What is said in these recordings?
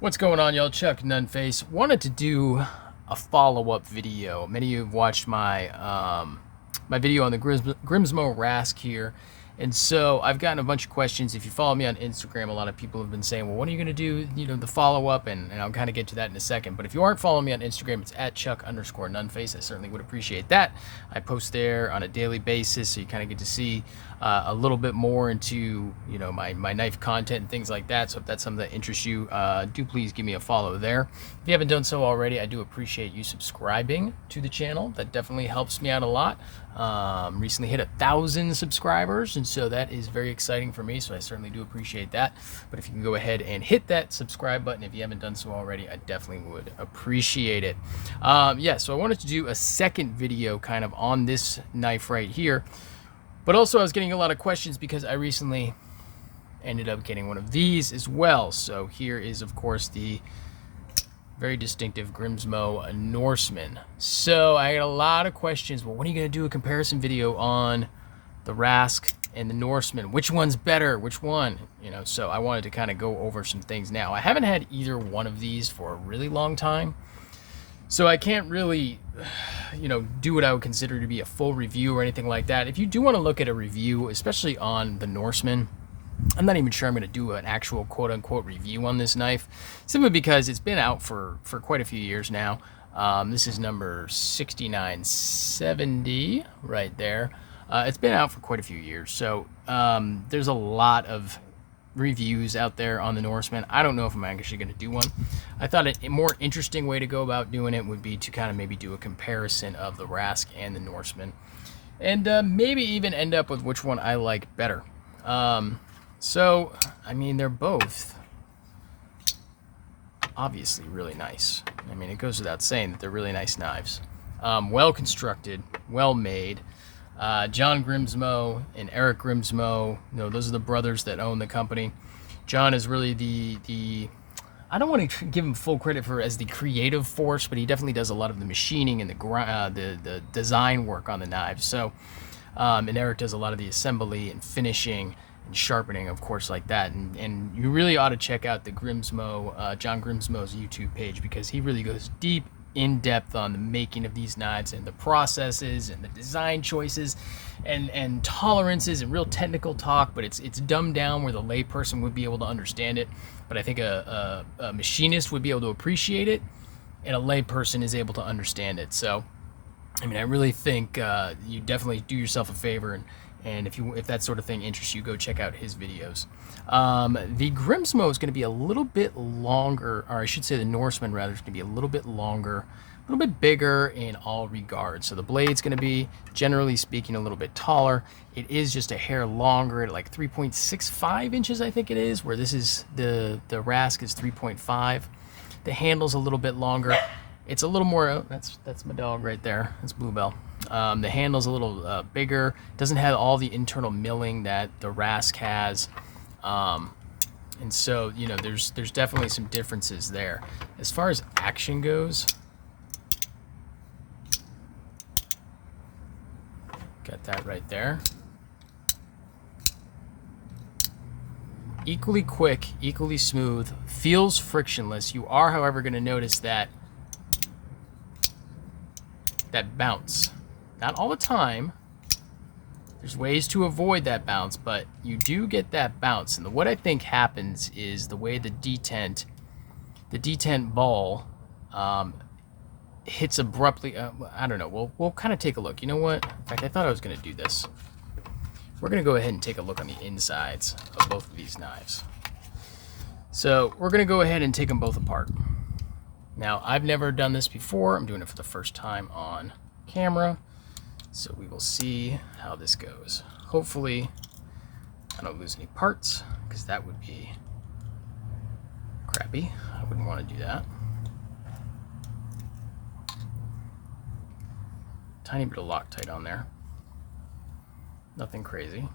What's going on, y'all? Chuck Nunface. Wanted to do a follow-up video. Many of you have watched my video on the Grimsmo Rask here, and so I've gotten a bunch of questions. If you follow me on Instagram, a lot of people have been saying, well, when are you going to do, the follow-up? And I'll kind of get to that in a second. But if you aren't following me on Instagram, it's at Chuck_Nunface. I certainly would appreciate that. I post there on a daily basis, so you kind of get to see a little bit more into my knife content and things like that. So if that's something that interests you, do please give me a follow there. If you haven't done so already, I do appreciate you subscribing to the channel. That definitely helps me out a lot. Recently hit 1,000 subscribers, and so that is very exciting for me, so I certainly do appreciate that. But if you can go ahead and hit that subscribe button if you haven't done so already, I definitely would appreciate it. So I wanted to do a second video kind of on this knife right here. But also I was getting a lot of questions because I recently ended up getting one of these as well. So here is, of course, the very distinctive Grimsmo Norseman. So I got a lot of questions. Well, when are you going to do a comparison video on the Rask and the Norseman? Which one's better? Which one? So I wanted to kind of go over some things now. I haven't had either one of these for a really long time, so I can't really do what I would consider to be a full review or anything like that. If you do want to look at a review, especially on the Norseman, I'm not even sure I'm going to do an actual quote-unquote review on this knife, simply because it's been out for quite a few years now. This is number 6970 right there. It's been out for quite a few years, so there's a lot of reviews out there on the Norseman. I don't know if I'm actually going to do one. I thought a more interesting way to go about doing it would be to kind of maybe do a comparison of the Rask and the Norseman, and maybe even end up with which one I like better. So, I mean, they're both obviously really nice. I mean, it goes without saying that they're really nice knives. Well constructed, well made. John Grimsmo and Eric Grimsmo, those are the brothers that own the company. John is really the I don't want to give him full credit for as the creative force, but he definitely does a lot of the machining and the design work on the knives. So, and Eric does a lot of the assembly and finishing and sharpening, of course, like that. And you really ought to check out the Grimsmo, John Grimsmo's YouTube page, because he really goes deep in depth on the making of these knives and the processes and the design choices and tolerances and real technical talk, but it's dumbed down where the layperson would be able to understand it. But I think a machinist would be able to appreciate it, and a layperson is able to understand it. So, I mean, I really think you definitely do yourself a favor, and if that sort of thing interests you, go check out his videos. The Grimsmo is going to be a little bit longer, or I should say the Norseman rather is going to be a little bit longer, a little bit bigger in all regards. So the blade's going to be, generally speaking, a little bit taller. It is just a hair longer at like 3.65 inches, I think it is, where this is the Rask is 3.5. The handle's a little bit longer. It's a little more, that's my dog right there. That's Bluebell. The handle's a little bigger. Doesn't have all the internal milling that the Rask has. And so, there's definitely some differences there. As far as action goes, got that right there. Equally quick, equally smooth, feels frictionless. You are, however, going to notice that bounce. Not all the time. There's ways to avoid that bounce, but you do get that bounce. And what I think happens is the way the detent ball hits abruptly. I don't know. We'll kind of take a look. You know what? In fact, I thought I was going to do this. We're going to go ahead and take a look on the insides of both of these knives. So we're going to go ahead and take them both apart. Now, I've never done this before. I'm doing it for the first time on camera. So we will see how this goes. Hopefully, I don't lose any parts, because that would be crappy. I wouldn't want to do that. Tiny bit of Loctite on there. Nothing crazy.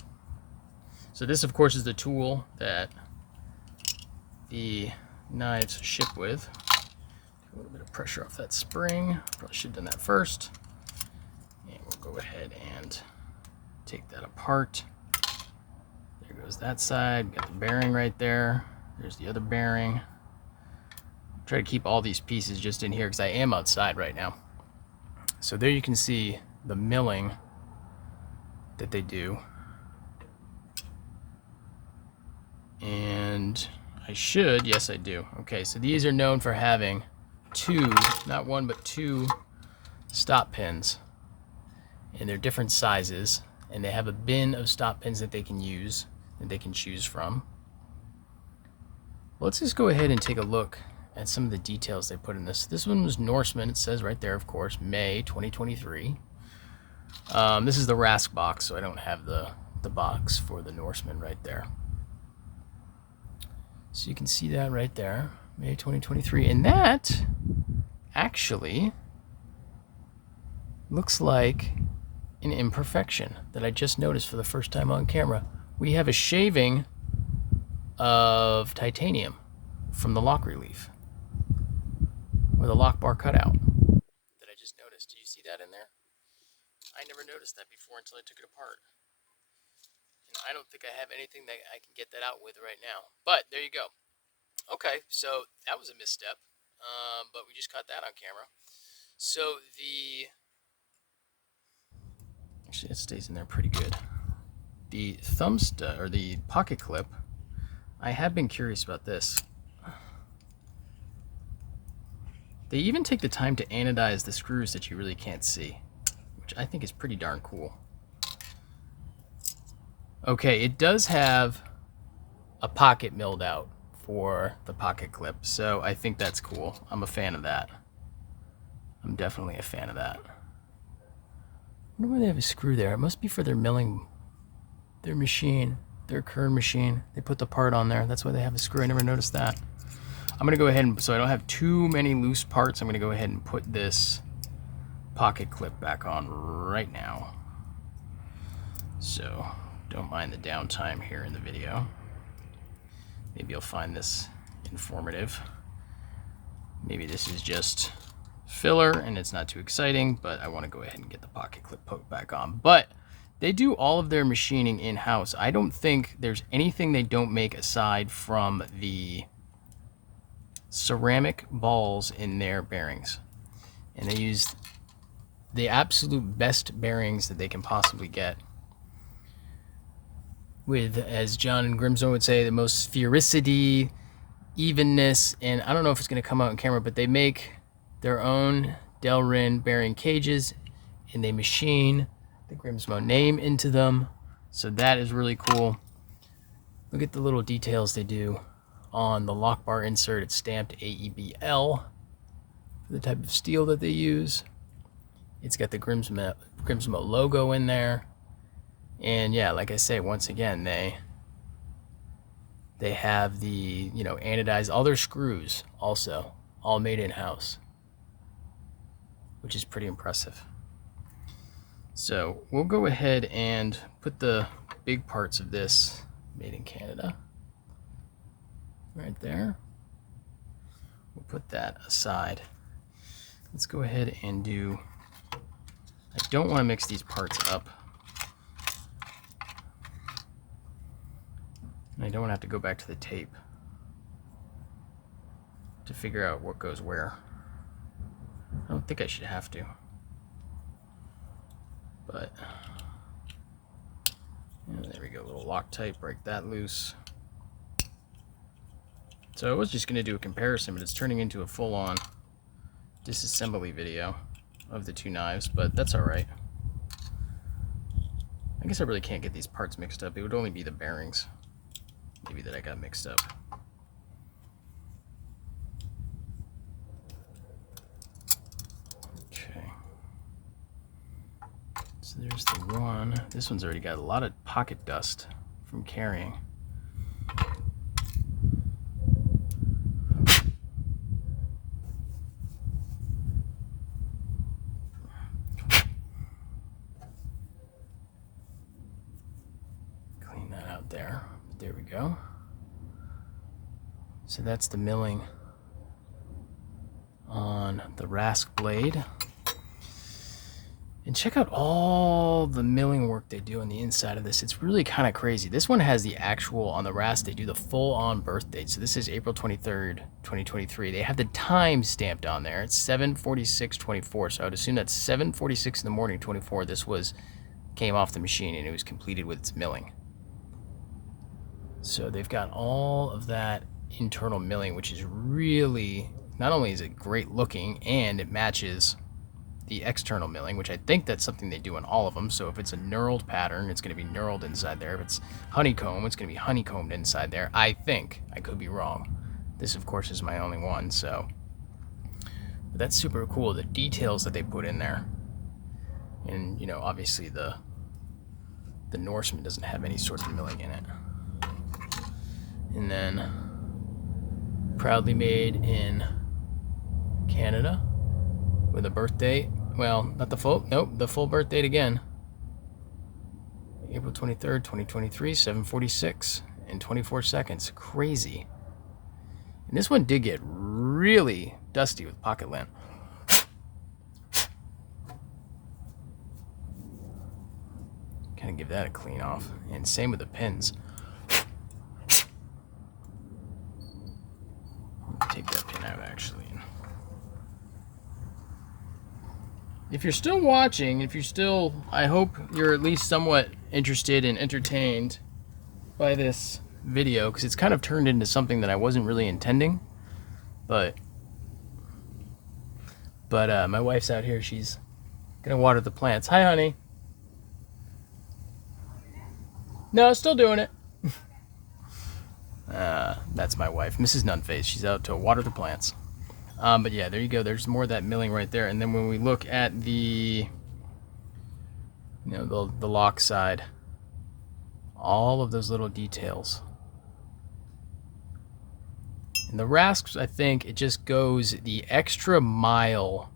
So this, of course, is the tool that the knives ship with. A little bit of pressure off that spring. Probably should have done that first. And we'll go ahead and take that apart. There goes that side. Got the bearing right there. There's the other bearing. try to keep all these pieces just in here because I am outside right now. So there you can see the milling that they do. And I should, yes I do. Okay, so these are known for having two, not one, but two stop pins. And they're different sizes. And they have a bin of stop pins that they can use, that they can choose from. Let's just go ahead and take a look at some of the details they put in this. This one was Norseman, it says right there, of course, May 2023. This is the Rask box, so I don't have the box for the Norseman right there. So you can see that right there, May 2023. And that actually looks like an imperfection that I just noticed for the first time on camera. We have a shaving of titanium from the lock relief, or the lock bar cutout that I just noticed. Do you see that in there? I never noticed that before until I took it apart. And I don't think I have anything that I can get that out with right now. But there you go. Okay, so that was a misstep, but we just caught that on camera. So actually it stays in there pretty good. The thumb stud, or the pocket clip, I have been curious about this. They even take the time to anodize the screws that you really can't see, which I think is pretty darn cool. Okay, it does have a pocket milled out for the pocket clip, so I think that's cool. I'm a fan of that. I'm definitely a fan of that. I wonder why they have a screw there. It must be for their milling, their machine, their Kern machine. They put the part on there. That's why they have a screw. I never noticed that. I'm gonna go ahead and, so I don't have too many loose parts, I'm gonna go ahead and put this pocket clip back on right now. So don't mind the downtime here in the video. Maybe you'll find this informative. Maybe this is just filler and it's not too exciting, but I want to go ahead and get the pocket clip poked back on. But they do all of their machining in-house. I don't think there's anything they don't make aside from the ceramic balls in their bearings. And they use the absolute best bearings that they can possibly get, with, as John and Grimsmo would say, the most sphericity, evenness, and I don't know if it's going to come out on camera, but they make their own Delrin bearing cages, and they machine the Grimsmo name into them. So that is really cool. Look at the little details they do on the lock bar insert. It's stamped AEBL for the type of steel that they use. It's got the Grimsmo logo in there. And yeah, like I say, once again, they have the, you know, anodized, all their screws also, all made in-house, which is pretty impressive. So we'll go ahead and put the big parts of this made in Canada right there. We'll put that aside. Let's go ahead and do, I don't want to mix these parts up. I don't want to have to go back to the tape to figure out what goes where. I don't think I should have to. But, yeah, there we go, a little Loctite, break that loose. So I was just going to do a comparison, but it's turning into a full-on disassembly video of the two knives, but that's alright. I guess I really can't get these parts mixed up. It would only be the bearings, maybe, that I got mixed up. Okay. So there's the one. This one's already got a lot of pocket dust from carrying. Clean that out there. There we go. So that's the milling on the Rask blade. And check out all the milling work they do on the inside of this. It's really kind of crazy. This one has the actual, on the Rask, they do the full-on birth date. So this is April 23rd, 2023. They have the time stamped on there. It's 7:46:24. So I would assume that's 7:46 in the morning, 24. This came off the machine and it was completed with its milling. So they've got all of that internal milling, which is really, not only is it great looking, and it matches the external milling, which I think that's something they do in all of them. So if it's a knurled pattern, it's going to be knurled inside there. If it's honeycomb, it's going to be honeycombed inside there. I think. I could be wrong. This, of course, is my only one, so. But that's super cool, the details that they put in there. And, you know, obviously the Norseman doesn't have any sort of milling in it. And then, proudly made in Canada. With a birth date, well, not the full, nope, the full birth date again. April 23rd, 2023, 7:46 and 24 seconds. Crazy. And this one did get really dusty with pocket lint. Kind of give that a clean off. And same with the pins. Take that pin out, actually. If you're still watching, I hope you're at least somewhat interested and entertained by this video, because it's kind of turned into something that I wasn't really intending. But my wife's out here. She's gonna water the plants. Hi, honey. No, still doing it. That's my wife, Mrs. Nunface. She's out to water the plants. But yeah, there you go. There's more of that milling right there. And then when we look at the, the lock side, all of those little details. And the Rasks, I think it just goes the extra mile,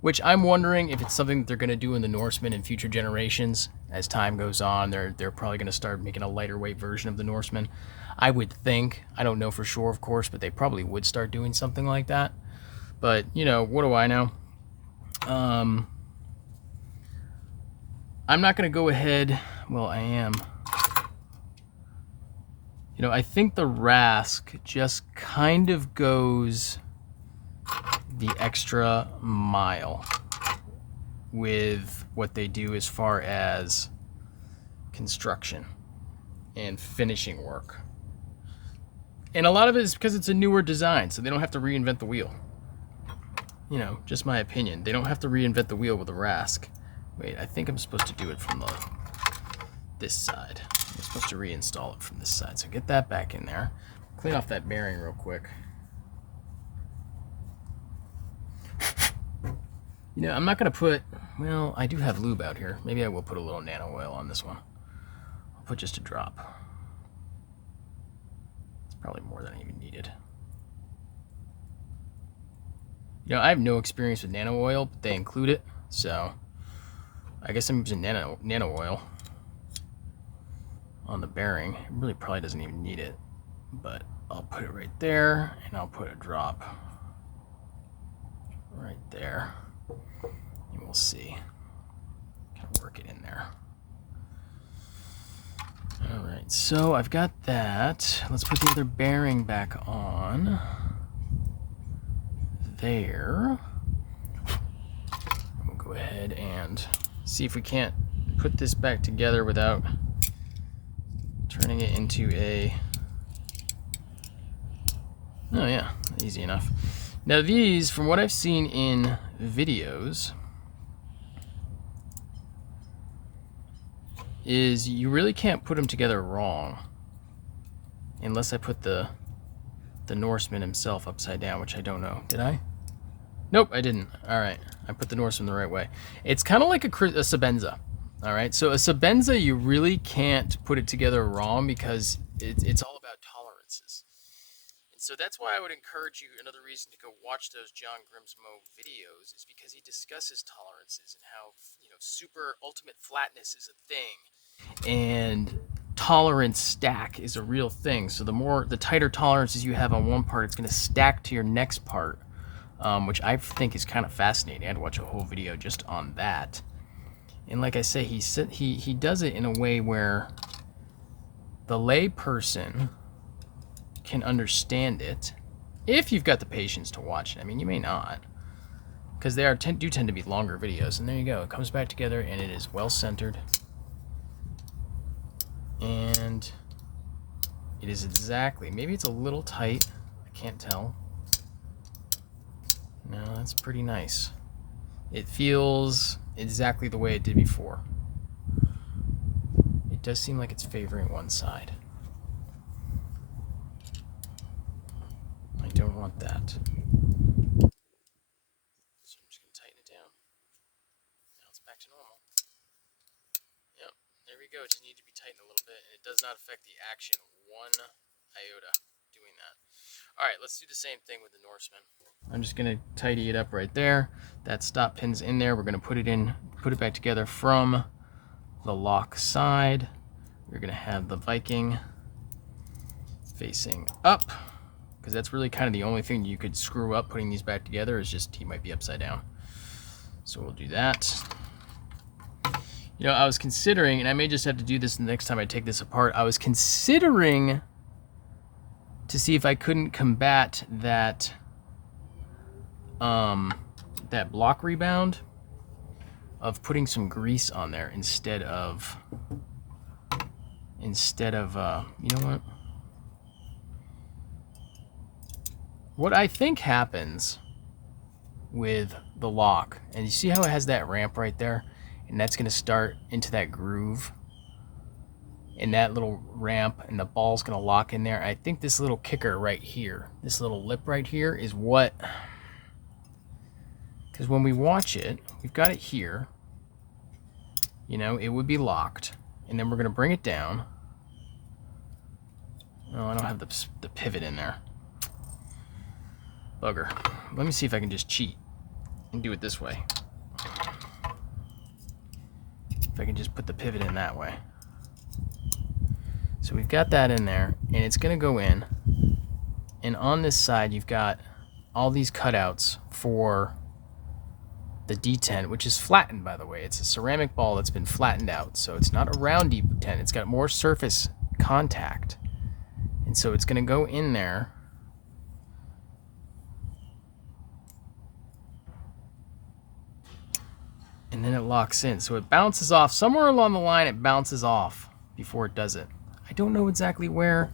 which I'm wondering if it's something that they're going to do in the Norseman in future generations. As time goes on, they're probably going to start making a lighter weight version of the Norseman. I would think. I don't know for sure, of course, but they probably would start doing something like that. But, what do I know? I'm not going to go ahead. Well, I am. I think the Rask just kind of goes the extra mile with what they do as far as construction and finishing work. And a lot of it is because it's a newer design, so they don't have to reinvent the wheel. Just my opinion. They don't have to reinvent the wheel with a Rask. Wait, I think I'm supposed to do it from this side. I'm supposed to reinstall it from this side. So get that back in there. Clean off that bearing real quick. I'm not going to put, well, I do have lube out here. Maybe I will put a little nano oil on this one. I'll put just a drop. It's probably more than I even needed. I have no experience with nano oil, but they include it, so I guess I'm using nano oil on the bearing. It really probably doesn't even need it, but I'll put it right there, and I'll put a drop right there, and we'll see. Kind of work it in there. All right, so I've got that. Let's put the other bearing back on. There. We'll go ahead and see if we can't put this back together without turning it into a... Oh yeah, easy enough. Now these, from what I've seen in videos, is you really can't put them together wrong unless I put the Norseman himself upside down, which I don't know. Did I? Nope, I didn't. All right, I put the Norseman the right way. It's kind of like a Sabenza. All right, so a Sabenza, you really can't put it together wrong because it's all about tolerances. And so that's why I would encourage you, another reason to go watch those John Grimsmo videos is because he discusses tolerances and how, super ultimate flatness is a thing. And tolerance stack is a real thing. So the tighter tolerances you have on one part, it's going to stack to your next part, which I think is kind of fascinating. I'd watch a whole video just on that. And like I say, he does it in a way where the lay person can understand it, if you've got the patience to watch it. I mean, you may not, because they do tend to be longer videos. And there you go. It comes back together, and it is well centered. And it is exactly, maybe it's a little tight. I can't tell. No, that's pretty nice. It feels exactly the way it did before. It does seem like it's favoring one side. I don't want that. So I'm just going to tighten it down. Now it's back to normal. Yep, there we go. It just needs to be tightened a little bit, and it does not affect the action one iota doing that. All right, let's do the same thing with the Norseman. I'm just going to tidy it up right there. That stop pin's in there. We're going to put it back together from the lock side. We're going to have the Viking facing up, because that's really kind of the only thing you could screw up putting these back together, is just he might be upside down. So we'll do that. You know, I was considering, and I may just have to do this the next time I take this apart, I was considering to see if I couldn't combat that that block rebound of putting some grease on there instead of you know what I think happens with the lock, and you see how it has that ramp right there, and that's going to start into that groove, and that little ramp, and the ball's going to lock in there. I think this little kicker right here, this little lip right here, is what, because when we watch it, we've got it here, you know, it would be locked, and then we're going to bring it down. Oh, I don't have the pivot in there. Bugger. Let me see if I can just cheat and do it this way. If I can just put the pivot in that way. So we've got that in there, and it's going to go in. And on this side, you've got all these cutouts for the detent, which is flattened, by the way. It's a ceramic ball that's been flattened out, so it's not a round detent. It's got more surface contact. And so it's going to go in there. And then it locks in. So it bounces off. Somewhere along the line, it bounces off before it does it. I don't know exactly where.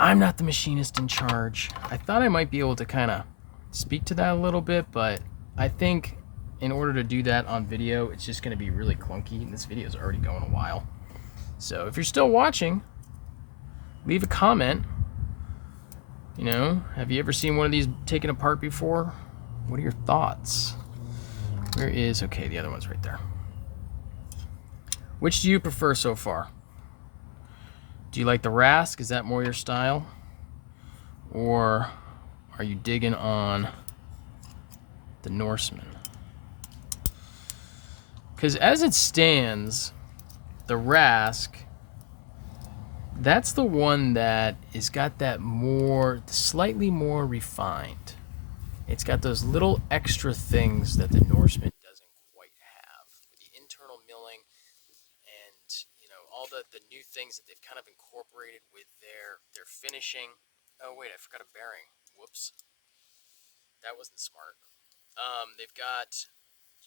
I'm not the machinist in charge. I thought I might be able to kind of speak to that a little bit, but I think in order to do that on video, it's just going to be really clunky. And this video is already going a while. So if you're still watching, leave a comment. You know, have you ever seen one of these taken apart before? What are your thoughts? Where is, okay, the other one's right there. Which do you prefer so far? Do you like the Rask? Is that more your style? Or are you digging on the Norseman? Because as it stands, the Rask, that's the one that has got that more, slightly more refined. It's got those little extra things that the Norseman doesn't quite have. The internal milling and, you know, all the new things that they've kind of incorporated with their finishing. Oh, wait, I forgot a bearing. Whoops. That wasn't smart. They've got,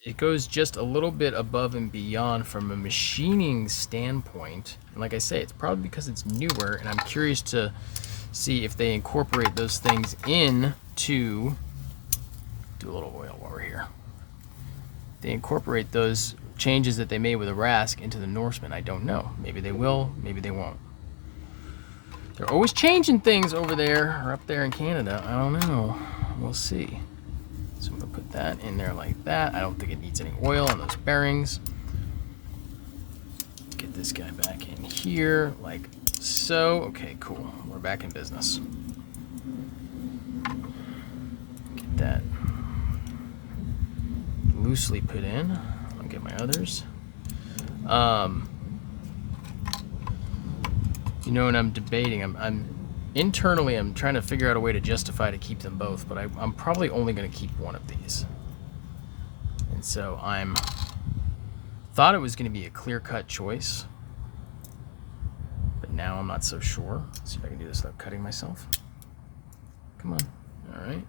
it goes just a little bit above and beyond from a machining standpoint. And like I say, it's probably because it's newer, and I'm curious to see if they incorporate those things into, do a little oil while we're here. They incorporate those changes that they made with the Rask into the Norseman. I don't know. Maybe they will, maybe they won't. They're always changing things over there, or up there in Canada. I don't know. We'll see. So I'm going to put that in there like that. I don't think it needs any oil on those bearings. Get this guy back in here like so. Okay, cool. We're back in business. Get that loosely put in. I'll get my others. You know, and I'm debating. I'm internally, I'm trying to figure out a way to justify to keep them both, but I'm probably only going to keep one of these. And And so thought it was going to be a clear-cut choice, but now I'm not so sure. Let's see if I can do this without cutting myself. Come on. All right.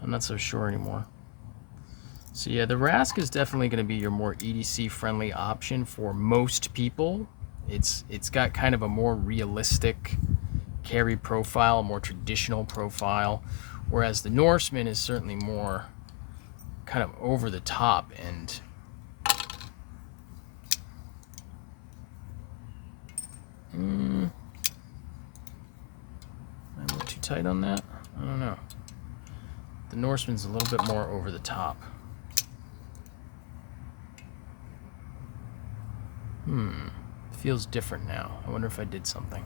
I'm not so sure anymore. So yeah, the Rask is definitely going to be your more EDC friendly option for most people. It's got kind of a more realistic carry profile, a more traditional profile, whereas the Norseman is certainly more kind of over the top. And am I a little too tight on that? I don't know. The Norseman's a little bit more over the top. Feels different now. I wonder if I did something.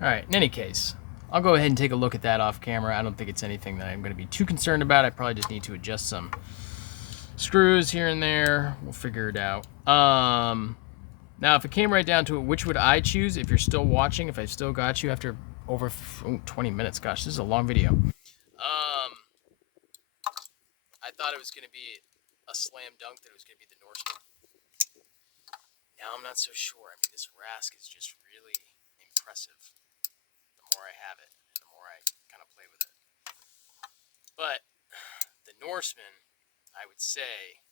All right, in any case, I'll go ahead and take a look at that off camera. I don't think it's anything that I'm going to be too concerned about. I probably just need to adjust some screws here and there. We'll figure it out. Now, if it came right down to it, which would I choose if you're still watching, if I've still got you after over 20 minutes? Gosh, this is a long video. I thought it was going to be a slam dunk that it was going to be the Norseman. Now I'm not so sure. I mean, this Rask is just really impressive. The more I have it, the more I kind of play with it. But the Norseman, I would say,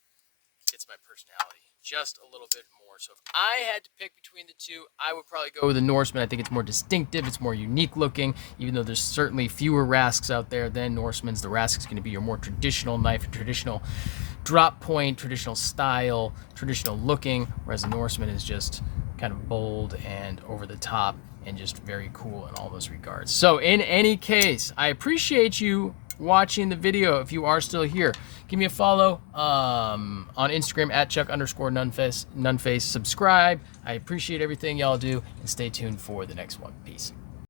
fits my personality just a little bit more. So if I had to pick between the two, I would probably go with the Norseman. I think it's more distinctive, it's more unique looking, even though there's certainly fewer Rasks out there than Norsemans. The Rask is going to be your more traditional knife, traditional drop point, traditional style, traditional looking, whereas the Norseman is just kind of bold and over the top and just very cool in all those regards. So in any case, I appreciate you watching the video. If you are still here, give me a follow on Instagram at Chuck_Nunface. Subscribe. I appreciate everything y'all do, and stay tuned for the next one. Peace.